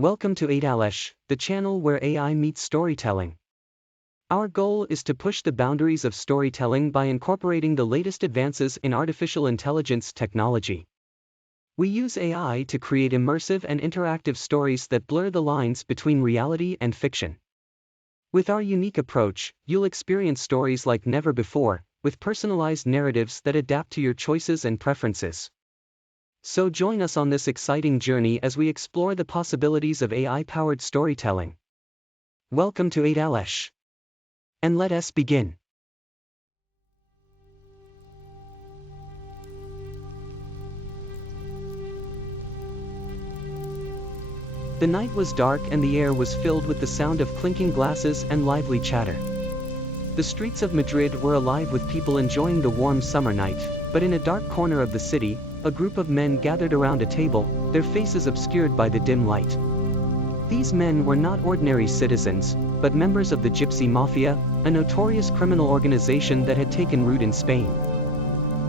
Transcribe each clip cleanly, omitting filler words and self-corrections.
Welcome to AiTales, the channel where AI meets storytelling. Our goal is to push the boundaries of storytelling by incorporating the latest advances in artificial intelligence technology. We use AI to create immersive and interactive stories that blur the lines between reality and fiction. With our unique approach, you'll experience stories like never before, with personalized narratives that adapt to your choices and preferences. So join us on this exciting journey as we explore the possibilities of AI-powered storytelling. Welcome to AiTales. And let us begin. The night was dark and the air was filled with the sound of clinking glasses and lively chatter. The streets of Madrid were alive with people enjoying the warm summer night, but in a dark corner of the city, a group of men gathered around a table, their faces obscured by the dim light. These men were not ordinary citizens, but members of the gypsy mafia, a notorious criminal organization that had taken root in Spain.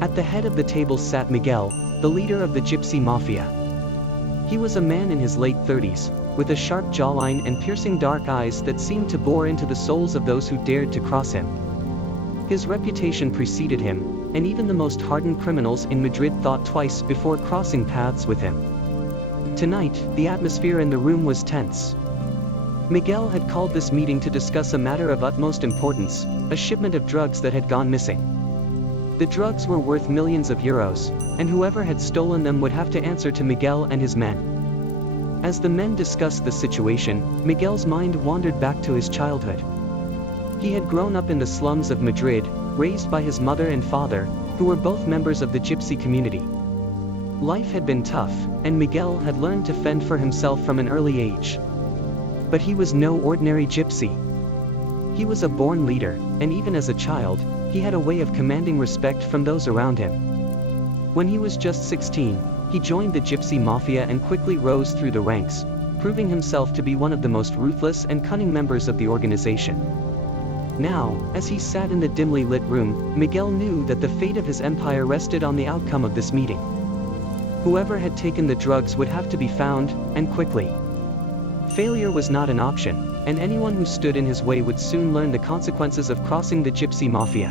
At the head of the table sat Miguel, the leader of the gypsy mafia. He was a man in his late 30s, with a sharp jawline and piercing dark eyes that seemed to bore into the souls of those who dared to cross him. His reputation preceded him, and even the most hardened criminals in Madrid thought twice before crossing paths with him. Tonight, the atmosphere in the room was tense. Miguel had called this meeting to discuss a matter of utmost importance, a shipment of drugs that had gone missing. The drugs were worth millions of euros, and whoever had stolen them would have to answer to Miguel and his men. As the men discussed the situation, Miguel's mind wandered back to his childhood. He had grown up in the slums of Madrid, raised by his mother and father, who were both members of the gypsy community. Life had been tough, and Miguel had learned to fend for himself from an early age. But he was no ordinary gypsy. He was a born leader, and even as a child, he had a way of commanding respect from those around him. When he was just 16, he joined the gypsy mafia and quickly rose through the ranks, proving himself to be one of the most ruthless and cunning members of the organization. Now, as he sat in the dimly lit room, Miguel knew that the fate of his empire rested on the outcome of this meeting. Whoever had taken the drugs would have to be found, and quickly. Failure was not an option, and anyone who stood in his way would soon learn the consequences of crossing the gypsy mafia.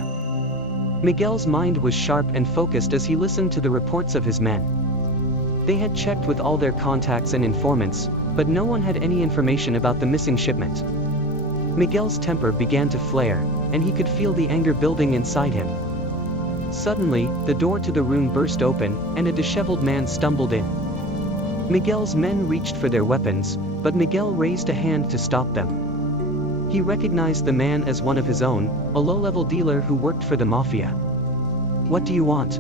Miguel's mind was sharp and focused as he listened to the reports of his men. They had checked with all their contacts and informants, but no one had any information about the missing shipment. Miguel's temper began to flare, and he could feel the anger building inside him. Suddenly, the door to the room burst open, and a disheveled man stumbled in. Miguel's men reached for their weapons, but Miguel raised a hand to stop them. He recognized the man as one of his own, a low-level dealer who worked for the mafia. "What do you want?"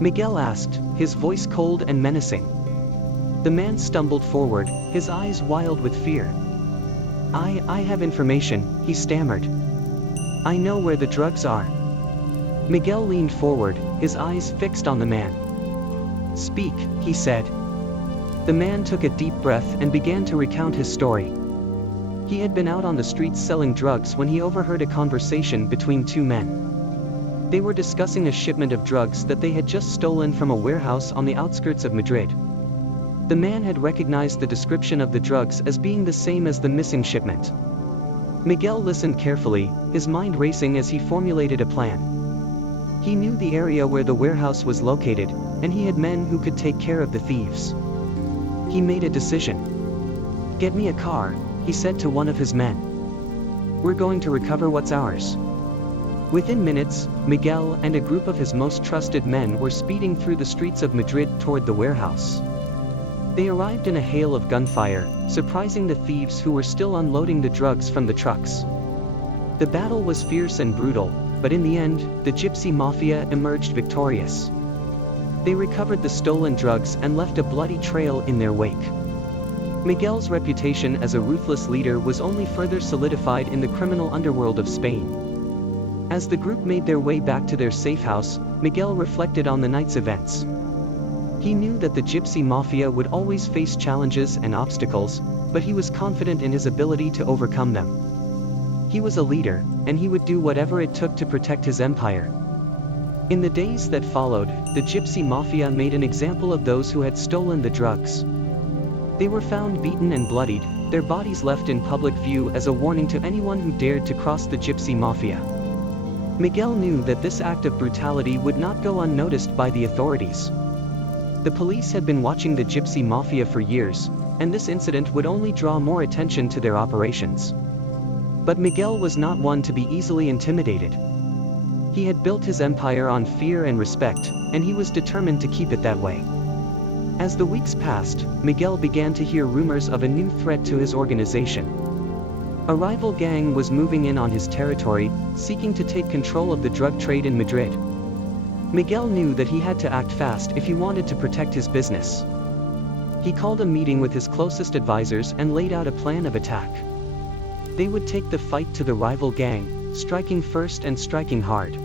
Miguel asked, his voice cold and menacing. The man stumbled forward, his eyes wild with fear. I have information," he stammered. "I know where the drugs are." Miguel leaned forward, his eyes fixed on the man. "Speak," he said. The man took a deep breath and began to recount his story. He had been out on the streets selling drugs when he overheard a conversation between two men. They were discussing a shipment of drugs that they had just stolen from a warehouse on the outskirts of Madrid. The man had recognized the description of the drugs as being the same as the missing shipment. Miguel listened carefully, his mind racing as he formulated a plan. He knew the area where the warehouse was located, and he had men who could take care of the thieves. He made a decision. "Get me a car," he said to one of his men. "We're going to recover what's ours." Within minutes, Miguel and a group of his most trusted men were speeding through the streets of Madrid toward the warehouse. They arrived in a hail of gunfire, surprising the thieves who were still unloading the drugs from the trucks. The battle was fierce and brutal, but in the end, the gypsy mafia emerged victorious. They recovered the stolen drugs and left a bloody trail in their wake. Miguel's reputation as a ruthless leader was only further solidified in the criminal underworld of Spain. As the group made their way back to their safe house, Miguel reflected on the night's events. He knew that the gypsy mafia would always face challenges and obstacles, but he was confident in his ability to overcome them. He was a leader, and he would do whatever it took to protect his empire. In the days that followed, the gypsy mafia made an example of those who had stolen the drugs. They were found beaten and bloodied, their bodies left in public view as a warning to anyone who dared to cross the gypsy mafia. Miguel knew that this act of brutality would not go unnoticed by the authorities. The police had been watching the gypsy mafia for years, and this incident would only draw more attention to their operations. But Miguel was not one to be easily intimidated. He had built his empire on fear and respect, and he was determined to keep it that way. As the weeks passed, Miguel began to hear rumors of a new threat to his organization. A rival gang was moving in on his territory, seeking to take control of the drug trade in Madrid. Miguel knew that he had to act fast if he wanted to protect his business. He called a meeting with his closest advisors and laid out a plan of attack. They would take the fight to the rival gang, striking first and striking hard.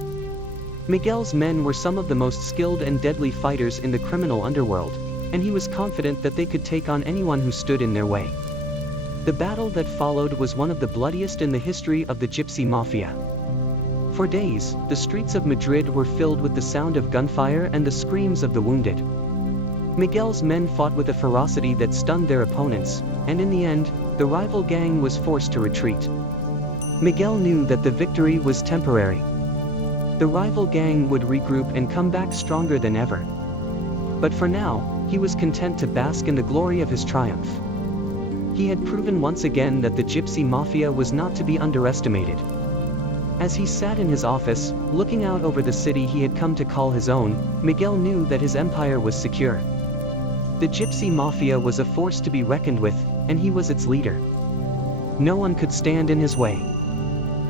Miguel's men were some of the most skilled and deadly fighters in the criminal underworld, and he was confident that they could take on anyone who stood in their way. The battle that followed was one of the bloodiest in the history of the gypsy mafia. For days, the streets of Madrid were filled with the sound of gunfire and the screams of the wounded. Miguel's men fought with a ferocity that stunned their opponents, and in the end, the rival gang was forced to retreat. Miguel knew that the victory was temporary. The rival gang would regroup and come back stronger than ever. But for now, he was content to bask in the glory of his triumph. He had proven once again that the gypsy mafia was not to be underestimated. As he sat in his office, looking out over the city he had come to call his own, Miguel knew that his empire was secure. The gypsy mafia was a force to be reckoned with, and he was its leader. No one could stand in his way.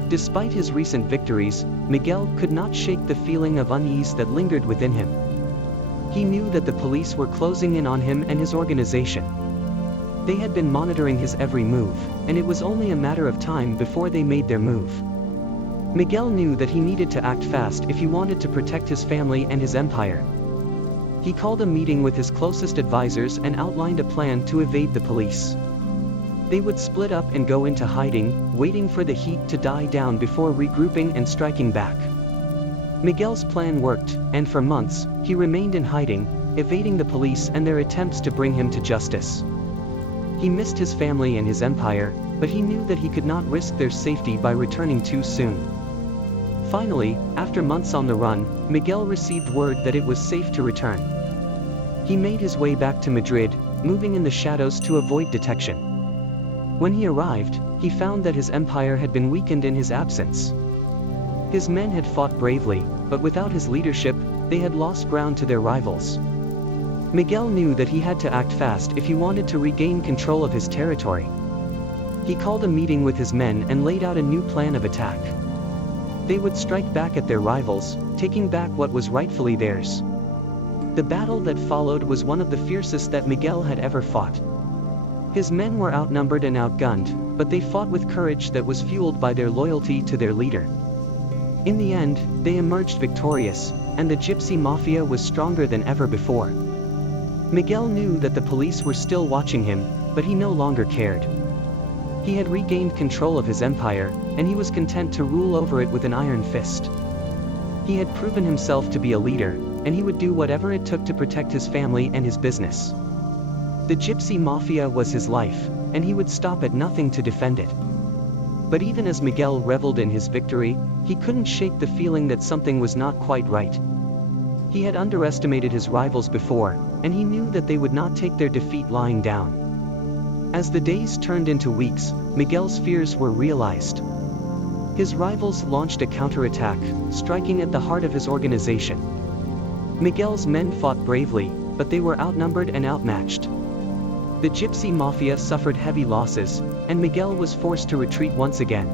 Despite his recent victories, Miguel could not shake the feeling of unease that lingered within him. He knew that the police were closing in on him and his organization. They had been monitoring his every move, and it was only a matter of time before they made their move. Miguel knew that he needed to act fast if he wanted to protect his family and his empire. He called a meeting with his closest advisors and outlined a plan to evade the police. They would split up and go into hiding, waiting for the heat to die down before regrouping and striking back. Miguel's plan worked, and for months, he remained in hiding, evading the police and their attempts to bring him to justice. He missed his family and his empire, but he knew that he could not risk their safety by returning too soon. Finally, after months on the run, Miguel received word that it was safe to return. He made his way back to Madrid, moving in the shadows to avoid detection. When he arrived, he found that his empire had been weakened in his absence. His men had fought bravely, but without his leadership, they had lost ground to their rivals. Miguel knew that he had to act fast if he wanted to regain control of his territory. He called a meeting with his men and laid out a new plan of attack. They would strike back at their rivals, taking back what was rightfully theirs. The battle that followed was one of the fiercest that Miguel had ever fought. His men were outnumbered and outgunned, but they fought with courage that was fueled by their loyalty to their leader. In the end, they emerged victorious, and the gypsy mafia was stronger than ever before. Miguel knew that the police were still watching him, but he no longer cared. He had regained control of his empire, and he was content to rule over it with an iron fist. He had proven himself to be a leader, and he would do whatever it took to protect his family and his business. The gypsy mafia was his life, and he would stop at nothing to defend it. But even as Miguel reveled in his victory, he couldn't shake the feeling that something was not quite right. He had underestimated his rivals before, and he knew that they would not take their defeat lying down. As the days turned into weeks, Miguel's fears were realized. His rivals launched a counterattack, striking at the heart of his organization. Miguel's men fought bravely, but they were outnumbered and outmatched. The gypsy mafia suffered heavy losses, and Miguel was forced to retreat once again.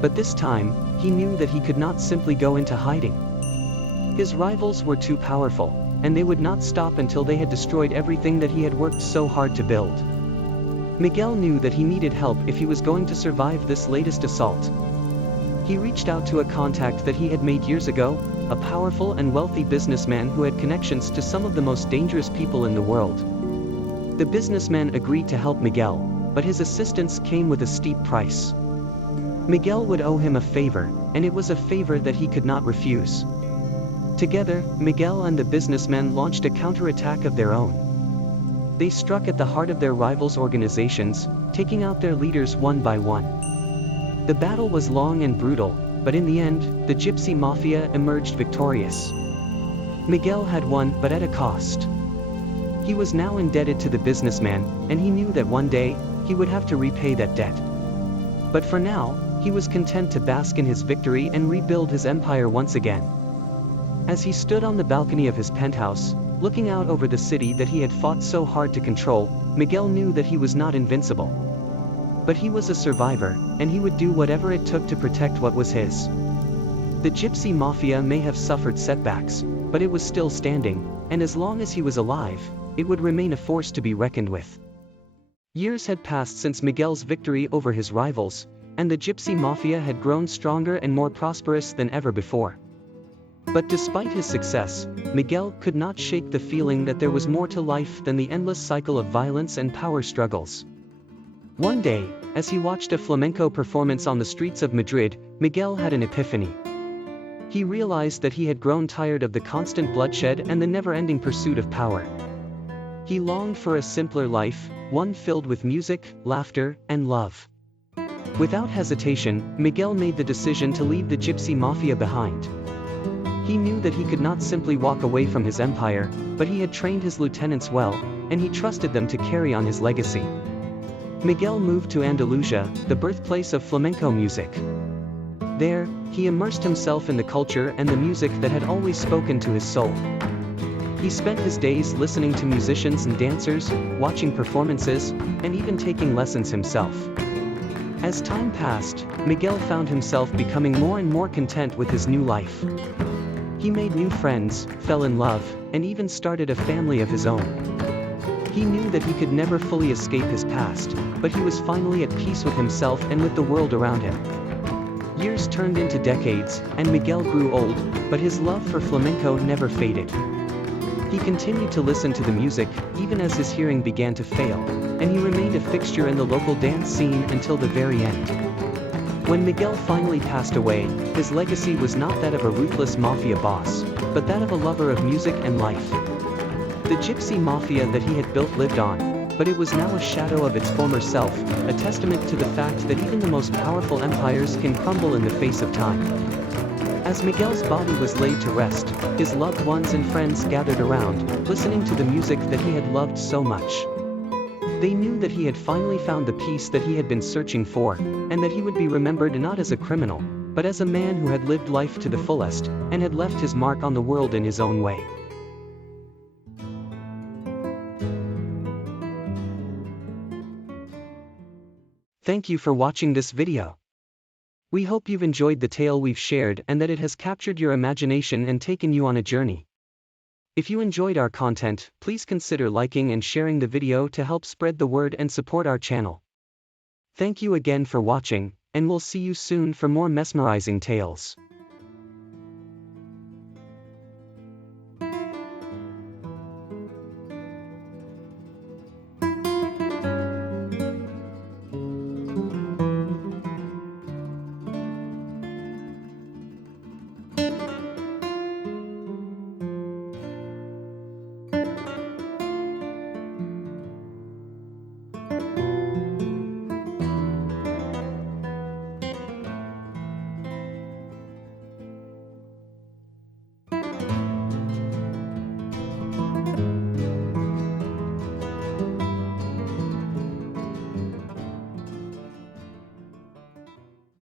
But this time, he knew that he could not simply go into hiding. His rivals were too powerful, and they would not stop until they had destroyed everything that he had worked so hard to build. Miguel knew that he needed help if he was going to survive this latest assault. He reached out to a contact that he had made years ago, a powerful and wealthy businessman who had connections to some of the most dangerous people in the world. The businessman agreed to help Miguel, but his assistance came with a steep price. Miguel would owe him a favor, and it was a favor that he could not refuse. Together, Miguel and the businessman launched a counterattack of their own. They struck at the heart of their rivals' organizations, taking out their leaders one by one. The battle was long and brutal, but in the end, the gypsy mafia emerged victorious. Miguel had won, but at a cost. He was now indebted to the businessman, and he knew that one day, he would have to repay that debt. But for now, he was content to bask in his victory and rebuild his empire once again. As he stood on the balcony of his penthouse, looking out over the city that he had fought so hard to control, Miguel knew that he was not invincible. But he was a survivor, and he would do whatever it took to protect what was his. The gypsy mafia may have suffered setbacks, but it was still standing, and as long as he was alive, it would remain a force to be reckoned with. Years had passed since Miguel's victory over his rivals, and the gypsy mafia had grown stronger and more prosperous than ever before. But despite his success, Miguel could not shake the feeling that there was more to life than the endless cycle of violence and power struggles. One day, as he watched a flamenco performance on the streets of Madrid, Miguel had an epiphany. He realized that he had grown tired of the constant bloodshed and the never-ending pursuit of power. He longed for a simpler life, one filled with music, laughter, and love. Without hesitation, Miguel made the decision to leave the gypsy mafia behind. He knew that he could not simply walk away from his empire, but he had trained his lieutenants well, and he trusted them to carry on his legacy. Miguel moved to Andalusia, the birthplace of flamenco music. There, he immersed himself in the culture and the music that had always spoken to his soul. He spent his days listening to musicians and dancers, watching performances, and even taking lessons himself. As time passed, Miguel found himself becoming more and more content with his new life. He made new friends, fell in love, and even started a family of his own. He knew that he could never fully escape his past, but he was finally at peace with himself and with the world around him. Years turned into decades, and Miguel grew old, but his love for flamenco never faded. He continued to listen to the music, even as his hearing began to fail, and he remained a fixture in the local dance scene until the very end. When Miguel finally passed away, his legacy was not that of a ruthless mafia boss, but that of a lover of music and life. The gypsy mafia that he had built lived on, but it was now a shadow of its former self, a testament to the fact that even the most powerful empires can crumble in the face of time. As Miguel's body was laid to rest, his loved ones and friends gathered around, listening to the music that he had loved so much. They knew that he had finally found the peace that he had been searching for, and that he would be remembered not as a criminal, but as a man who had lived life to the fullest, and had left his mark on the world in his own way. Thank you for watching this video. We hope you've enjoyed the tale we've shared and that it has captured your imagination and taken you on a journey. If you enjoyed our content, please consider liking and sharing the video to help spread the word and support our channel. Thank you again for watching, and we'll see you soon for more mesmerizing tales.